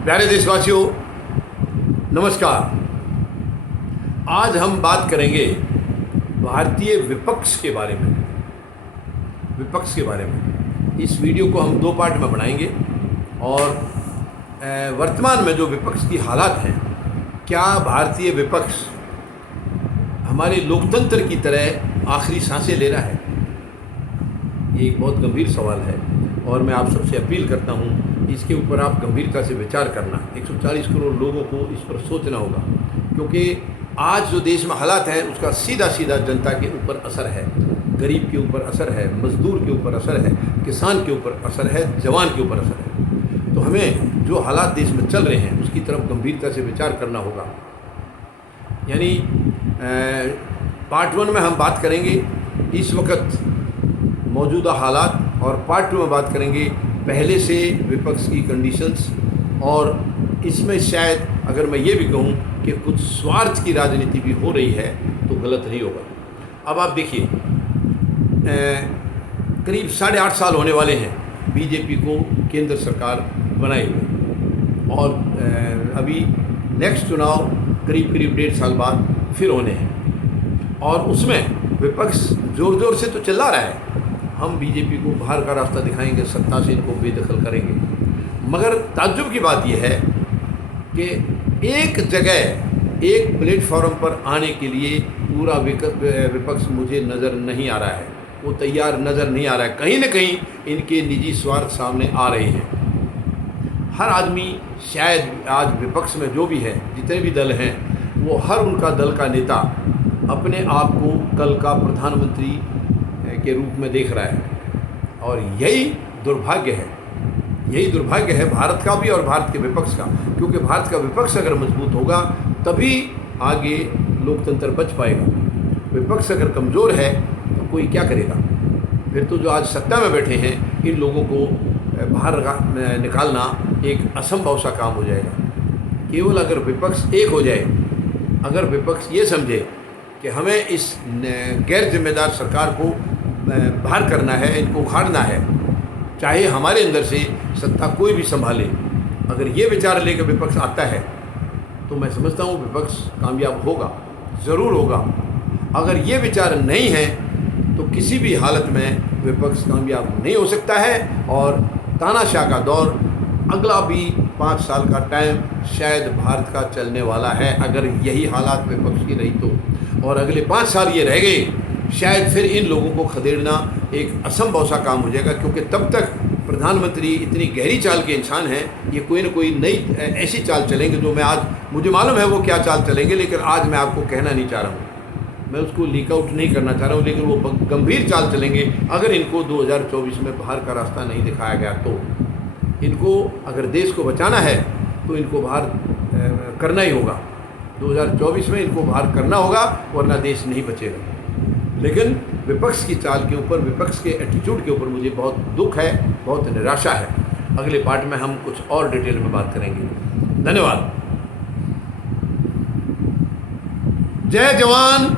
प्यारे देशवासियों, नमस्कार। आज हम बात करेंगे भारतीय विपक्ष के बारे में। इस वीडियो को हम दो पार्ट में बनाएंगे और वर्तमान में जो विपक्ष की हालात हैं, क्या भारतीय विपक्ष हमारे लोकतंत्र की तरह आखिरी सांसें ले रहा है? ये एक बहुत गंभीर सवाल है और मैं आप सबसे अपील करता हूँ इसके ऊपर आप गंभीरता से विचार करना। 140 करोड़ लोगों को इस पर सोचना होगा, क्योंकि आज जो देश में हालात हैं उसका सीधा सीधा जनता के ऊपर असर है। गरीब के ऊपर असर है, मजदूर के ऊपर असर है, किसान के ऊपर असर है, जवान के ऊपर असर है। तो हमें जो हालात देश में चल रहे हैं उसकी तरफ गंभीरता से विचार करना होगा। यानी पार्ट 1 में हम बात करेंगे इस वक्त मौजूदा हालात, और पार्ट 2 में बात करेंगे पहले से विपक्ष की कंडीशंस। और इसमें शायद अगर मैं ये भी कहूँ कि कुछ स्वार्थ की राजनीति भी हो रही है तो गलत नहीं होगा। अब आप देखिए, करीब 8.5 साल होने वाले हैं बीजेपी को केंद्र सरकार बनाए हुए, और अभी नेक्स्ट चुनाव करीब 1.5 साल बाद फिर होने हैं। और उसमें विपक्ष ज़ोर ज़ोर से तो चिल्ला रहा है, हम बीजेपी को बाहर का रास्ता दिखाएंगे, सत्ता से इनको बेदखल करेंगे। मगर ताज्जुब की बात यह है कि एक जगह एक प्लेटफॉर्म पर आने के लिए पूरा विपक्ष मुझे नज़र नहीं आ रहा है, वो तैयार नज़र नहीं आ रहा है। कहीं ना कहीं इनके निजी स्वार्थ सामने आ रहे हैं। हर आदमी, शायद आज विपक्ष में जो भी है, जितने भी दल हैं, वो हर उनका दल का नेता अपने आप को कल का प्रधानमंत्री के रूप में देख रहा है। और यही दुर्भाग्य है भारत का भी और भारत के विपक्ष का, क्योंकि भारत का विपक्ष अगर मजबूत होगा तभी आगे लोकतंत्र बच पाएगा। विपक्ष अगर कमज़ोर है तो कोई क्या करेगा? फिर तो जो आज सत्ता में बैठे हैं इन लोगों को बाहर निकालना एक असंभव सा काम हो जाएगा। केवल अगर विपक्ष एक हो जाए, अगर विपक्ष ये समझे कि हमें इस गैर जिम्मेदार सरकार को बाहर करना है, इनको उखाड़ना है, चाहे हमारे अंदर से सत्ता कोई भी संभाले, अगर ये विचार लेकर विपक्ष आता है तो मैं समझता हूँ विपक्ष कामयाब होगा, ज़रूर होगा। अगर ये विचार नहीं है तो किसी भी हालत में विपक्ष कामयाब नहीं हो सकता है। और तानाशाह का दौर, अगला भी 5 साल का टाइम शायद भारत का चलने वाला है, अगर यही हालात विपक्ष की रही तो। और अगले 5 साल ये रह गए, शायद फिर इन लोगों को खदेड़ना एक असंभव सा काम हो जाएगा, क्योंकि तब तक प्रधानमंत्री इतनी गहरी चाल के इंसान हैं, ये कोई ना कोई नई ऐसी चाल चलेंगे जो मुझे मालूम है वो क्या चाल चलेंगे, लेकिन आज मैं आपको कहना नहीं चाह रहा हूँ, मैं उसको लीक आउट नहीं करना चाह रहा हूँ, लेकिन वो गंभीर चाल चलेंगे अगर इनको 2024 में बाहर का रास्ता नहीं दिखाया गया तो। इनको अगर देश को बचाना है तो इनको बाहर करना ही होगा। 2024 में इनको बाहर करना होगा, वरना देश नहीं बचेगा। लेकिन विपक्ष की चाल के ऊपर, विपक्ष के एटीट्यूड के ऊपर मुझे बहुत दुख है, बहुत निराशा है। अगले पार्ट में हम कुछ और डिटेल में बात करेंगे। धन्यवाद। जय जवान,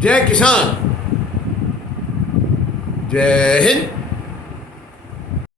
जय किसान, जय हिंद।